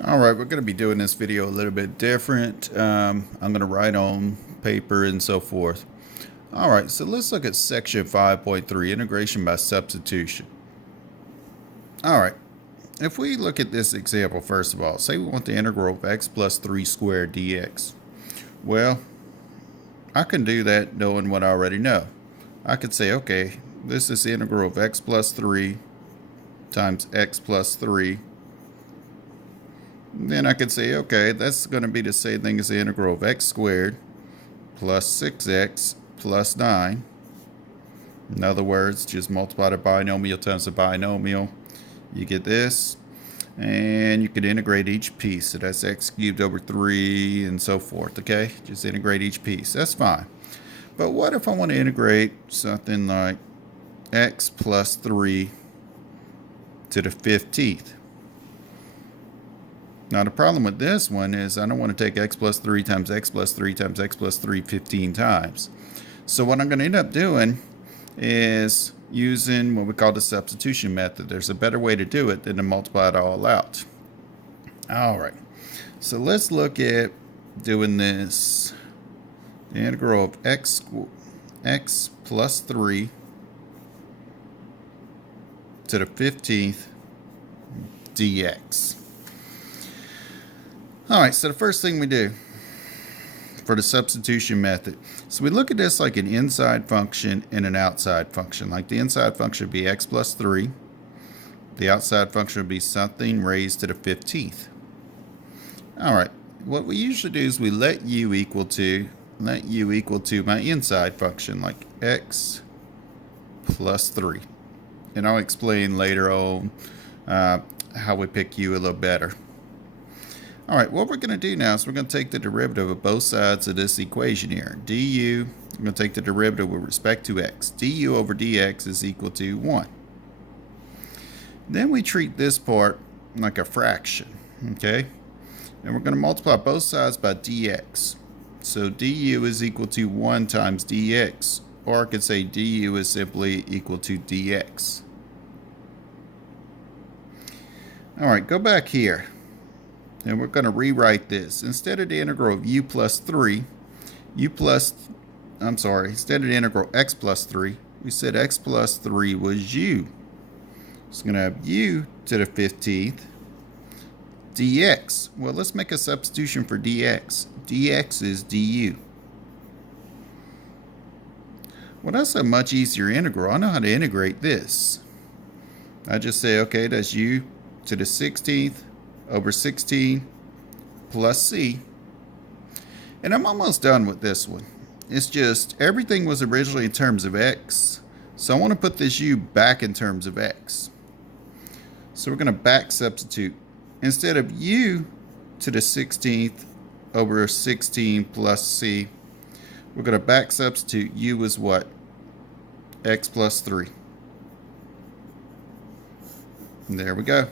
All right, we're going to be doing this video a little bit different. I'm going to write on paper and so forth. All right, so let's look at section 5.3, integration by substitution. All right, if we look at this example, first of all, say we want the integral of x plus 3 squared dx. Well, I can do that knowing what I already know. I could say, okay, this is the integral of x plus 3 times x plus 3. Then I could say, okay, that's going to be the same thing as the integral of x squared plus 6x plus 9. In other words, just multiply the binomial times the binomial. You get this. And you can integrate each piece. So that's x cubed over 3 and so forth, okay? Just integrate each piece. That's fine. But what if I want to integrate something like x plus 3 to the 15th? Now the problem with this one is I don't want to take x plus 3 times x plus 3 times x plus 3 15 times. So what I'm going to end up doing is using what we call the substitution method. There's a better way to do it than to multiply it all out. All right, so let's look at doing this. The integral of x plus 3 to the 15th dx. All right, so the first thing we do for the substitution method, so we look at this like an inside function and an outside function. Like the inside function would be x plus 3. The outside function would be something raised to the 15th. All right, what we usually do is we let u equal to my inside function, like x plus 3. And I'll explain later on how we pick u a little better. All right, what we're going to do now is we're going to take the derivative of both sides of this equation here. du, I'm going to take the derivative with respect to x. du over dx is equal to 1. Then we treat this part like a fraction, okay? And we're going to multiply both sides by dx. So du is equal to 1 times dx, or I could say du is simply equal to dx. All right, go back here. And we're going to rewrite this. Instead of the integral of u plus 3, instead of the integral x plus 3, we said x plus 3 was u. It's going to have u to the 15th dx. Well, let's make a substitution for dx. dx is du. Well, that's a much easier integral. I know how to integrate this. I just say, okay, that's u to the 16th over 16 plus c. And I'm almost done with this one. It's just everything was originally in terms of x. So I want to put this u back in terms of x. So we're going to back substitute. Instead of u to the 16th over 16 plus c, we're going to back substitute u is what? X plus 3. And there we go.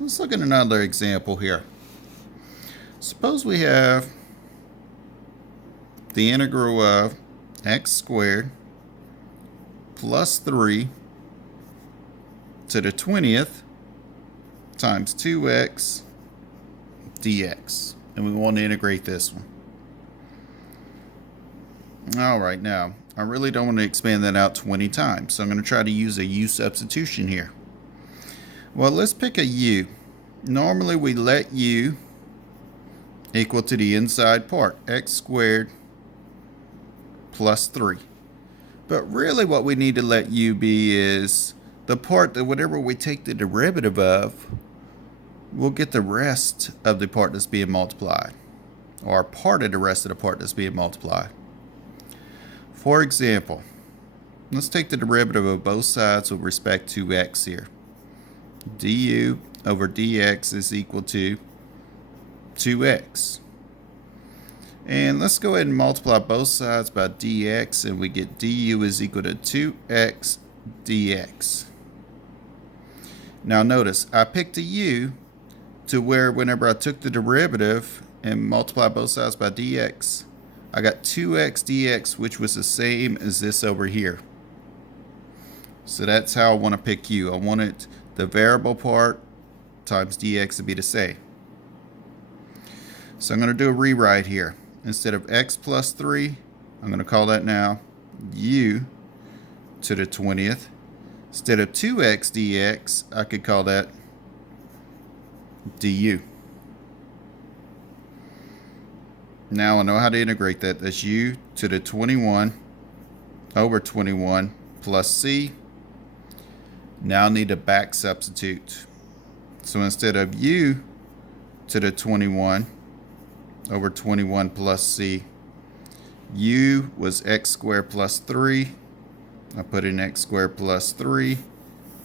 Let's look at another example here. Suppose we have the integral of x squared plus 3 to the 20th times 2x dx. And we want to integrate this one. All right, now, I really don't want to expand that out 20 times, so I'm going to try to use a u substitution here. Well, let's pick a u. Normally we let u equal to the inside part, x squared plus 3. But really what we need to let u be is the part that whatever we take the derivative of, we'll get the rest of the part that's being multiplied, or part of the rest of the part that's being multiplied. For example, let's take the derivative of both sides with respect to x here. du over dx is equal to 2x. And let's go ahead and multiply both sides by dx, and we get du is equal to 2x dx. Now notice, I picked a u to where whenever I took the derivative and multiplied both sides by dx, I got 2x dx, which was the same as this over here. So that's how I want to pick u. I want it the variable part times dx would be the same. So I'm going to do a rewrite here. Instead of x plus 3, I'm going to call that now u to the 20th. Instead of 2x dx, I could call that du. Now I know how to integrate that. That's u to the 21 over 21 plus c. Now I need to back substitute. So instead of u to the 21 over 21 plus c, u was x squared plus 3. I put in x squared plus 3,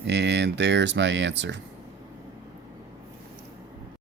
and there's my answer.